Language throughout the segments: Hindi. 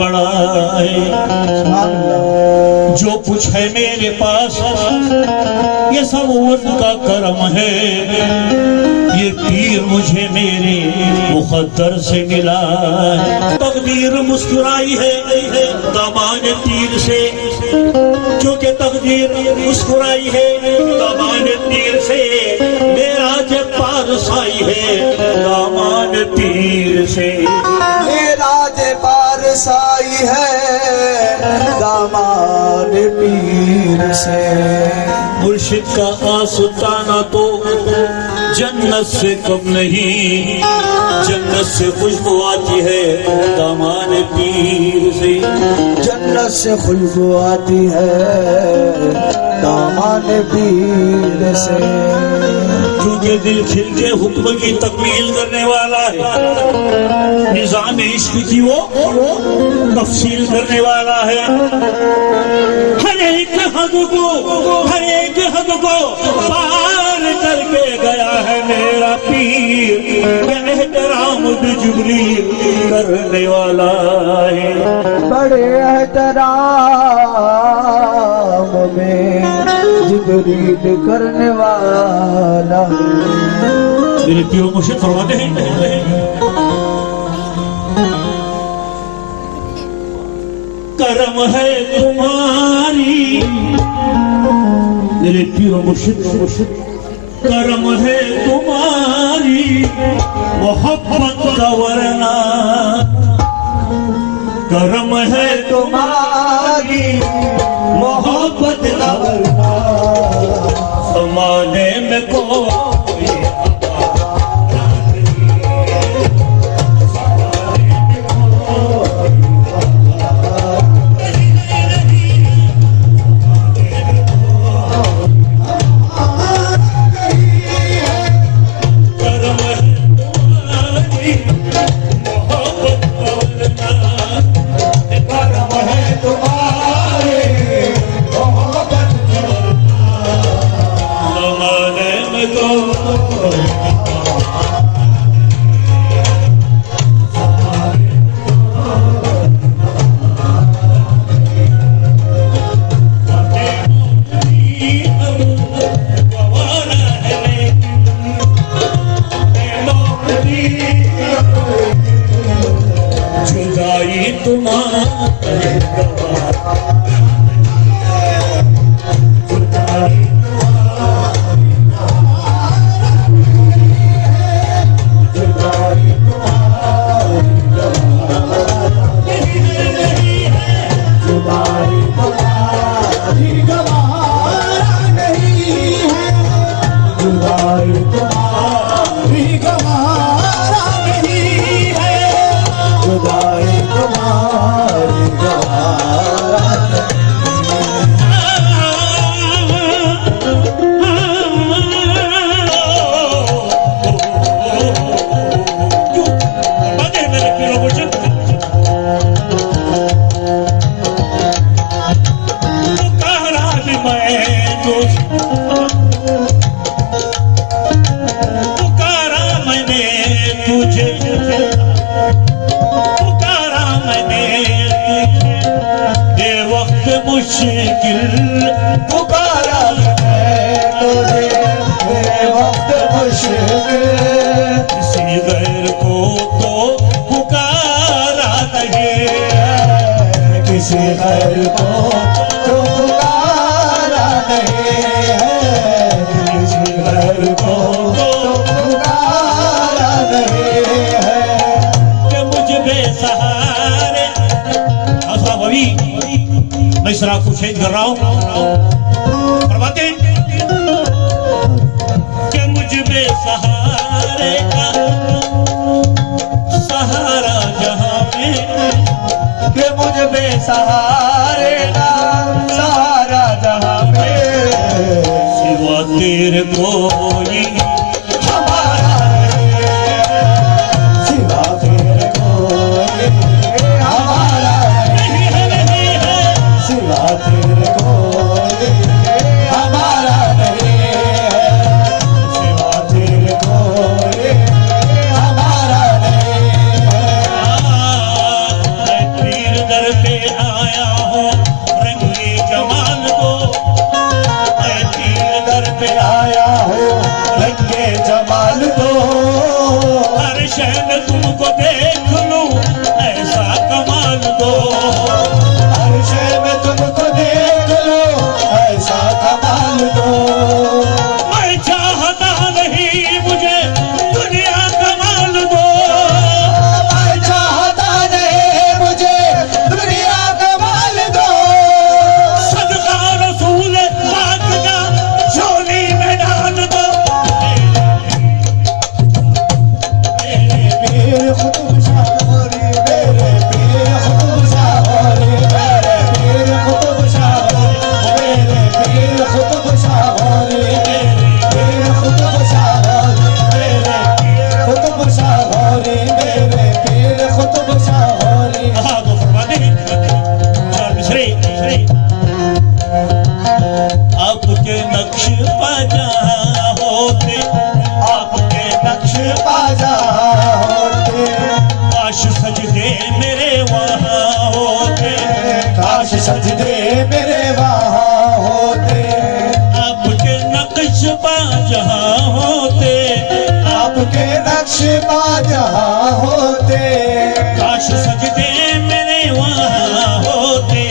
पड़ा है। जो कुछ है मेरे पास ये सब उनका करम है। ये पीर मुझे मेरे मुक़द्दर से मिला है। तकदीर मुस्कुराई है दामान तीर से, क्योंकि तकदीर मुस्कुराई है दामान तीर से। मेरा जब पारसाई है दामान तीर से, मेरा जब पारसाई है दामान पीर से। मुर्शिद का आस्ताना तो जन्नत से कम नहीं, जन्नत से खुशबू आती है दामान पीर से। जन्नत से खुशबू आती है दामान पीर से। क्योंकि दिल खिल के हुक्म की तकमील करने वाला है, निज़ाम इश्क की वो तफसील करने वाला है। हर एक हद को पार करके गया है मेरा पीर। एहतराम जिब्रील करने वाला है, बड़े एहतराम में जिब्रील करने वाला। मेरे पीर मुझे फरमाते हैं, करम है तुम्हारी। मेरे पीर मुर्शिद करम है तुम्हारी मोहब्बत का वरना। करम है तुम्हारी मोहब्बत का वरना। ज़माने में कोई शेज कर रहा हूं। फरमाते कि मुझ बेसहारे का सहारा जहां में, कि मुझ बेसहारे का सहारा जहां में। सिवा तेरे कोई हमारा सिवा तेरे कोई हमारा नहीं है। सिवा तेरे कोई हमारा नहीं है। सिवा तेरे कोई हमारा नहीं है। पीर तीसरे आपके नक्श पा जहाँ होते, आपके नक्श बाजा होते, काश सजदे मेरे वहाँ होते, काश सजदे मेरे वहाँ होते, आपके नक्श पा जहाँ होते, आपके नक्श बाजा होते, काश सजदे मेरे वहाँ होते,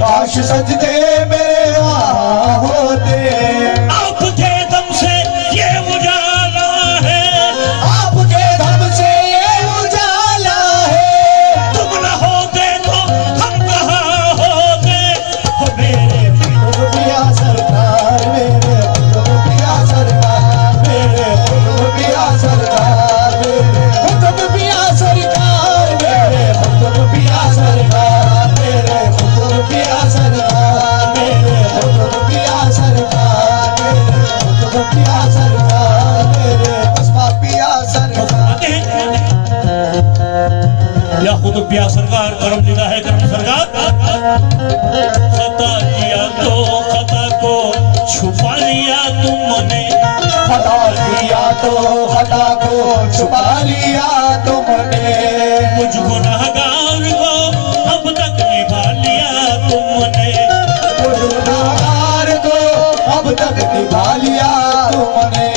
काश सजदे मेरे वहाँ होते, आपके दम से ये उजाला है, आपके दम से ये उजाला है, तुम न होते तो हम कहाँ होते। हो मेरे कुतुबिया सरकार, मेरे कुतुबिया सरकार, मेरे कुतुबिया सरकार, मेरे कुतुबिया सरकार, मेरे कुतुबिया सरकार, मेरे कुतुबिया सरकार, मेरे कुतुबिया सरकार, मेरे कुतुबिया सरकार, मेरे अस्मापिया सरकार। या खुद पिया सरकार, करम लिखा है करम सरकार। खता किया तो खता को छुपा लिया तुमने, खता किया तो खता को छुपा लिया तुमने, मुझ गुनहगार को अब तक निभा लिया तुमने, गुनाहगार को अब तक निभा लिया तुमने,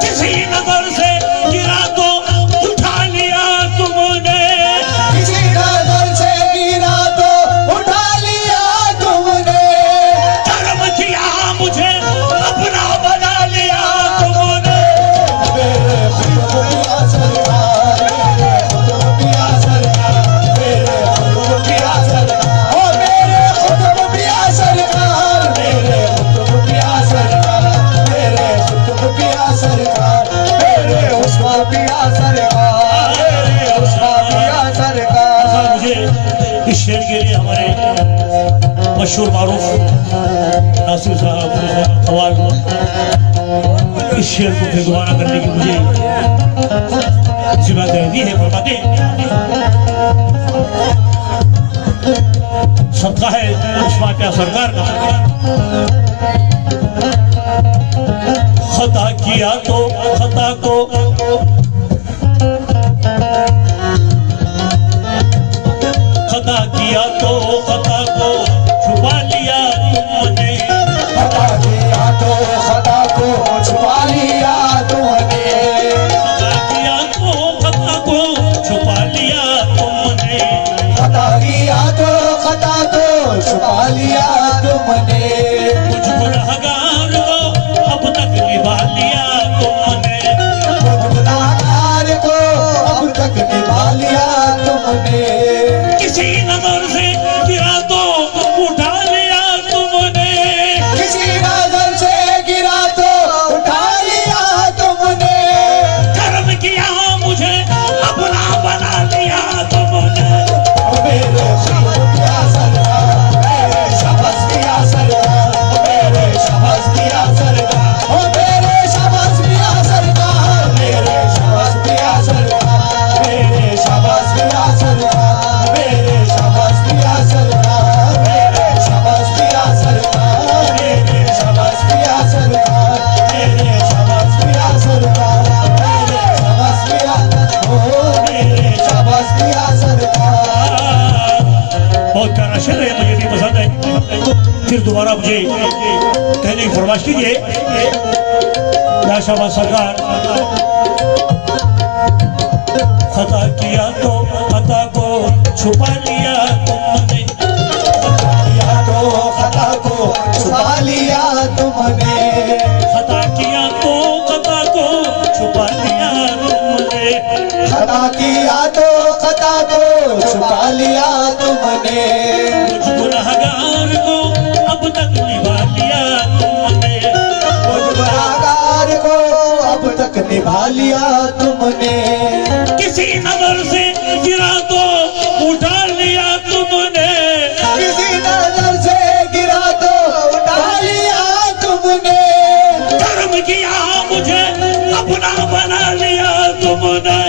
किसी नजर से गिरा तो उठा लिया तुमने, किसी नजर से गिरा तो उठा लिया तुमने, कर्म किया मुझे अपना बना लिया तुमने। मेरे कुतुबिया सरकार, मेरे कुतुबिया सरकार, मेरे कुतुबिया सरकार, ओ मेरे कुतुबिया सरकार, मेरे कुतुबिया सरकार, मेरे कुतुबिया सरकार, मेरे उस्मानिया सरकार, मेरे उस्मानिया सरकार। मुझे इस शेर के लिए हमारे मशहूर मारूफ नासिर साहब सवाल इस शेर को फिर दोबारा करने की मुझे जिम्मेदारी दी है। फरमाते सदका है उस्मान क्या सरकार का, खता किया तो खता को खता किया तो खता को छुपा लिया तुमने, खता किया तो खता को छुपा लिया तुमने, खता किया तो खता को छुपा लिया तुमने, खता किया तो खता को छुपा लिया तुमने, मुझ गुनहगार को अब तक निभा लिया तुमने, गुनाहगार को अब तक निभा लिया तुमने, किसी नजर से गिरा तो उठा लिया तुमने, किसी नजर से गिरा तो उठा लिया तुमने, कर्म किया मुझे अपना बना लिया तुमने। मेरे कुतुबिया सरकार, मेरे शहबाज़िया सरकार, मेरे शहबाज़िया सरकार, ओ मेरे शहबाज़िया सरकार, मेरे शहबाज़िया सरकार, मेरे शहबाज़िया सरकार, मेरे शहबाज़िया सरकार, मेरे शहबाज़िया सरकार, मेरे शहबाज़िया सरकार, मेरे शहबाज़िया सरकार, मेरे शहबाज़िया, ओ मेरे शहबाज़िया सरकार। बहुत प्यारा शेर है, मुझे भी पसंद है। फिर दोबारा मुझे कहने की फरमाइश कीजिए। या शाबाश सरकार, खता किया तो खता को छुपा लिया तुमने, किया तो खता को छुपा लिया तुमने, खता किया तो खता को छुपा लिया तुमने, खता किया तो खता को छुपा लिया तुमने, मुझ गुनहगार को अब तक निभा लिया तुमने, मुझ गुनाहगार को अब तक निभा लिया तुमने, किसी नजर से गिरा तो उठा लिया तुमने, किसी नजर से गिरा तो उठा लिया तुमने, कर्म किया मुझे अपना बना लिया तुमने।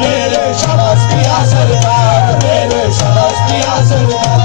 मेरे शहबाज़िया सरकार, मेरे शहबाज़िया सरकार,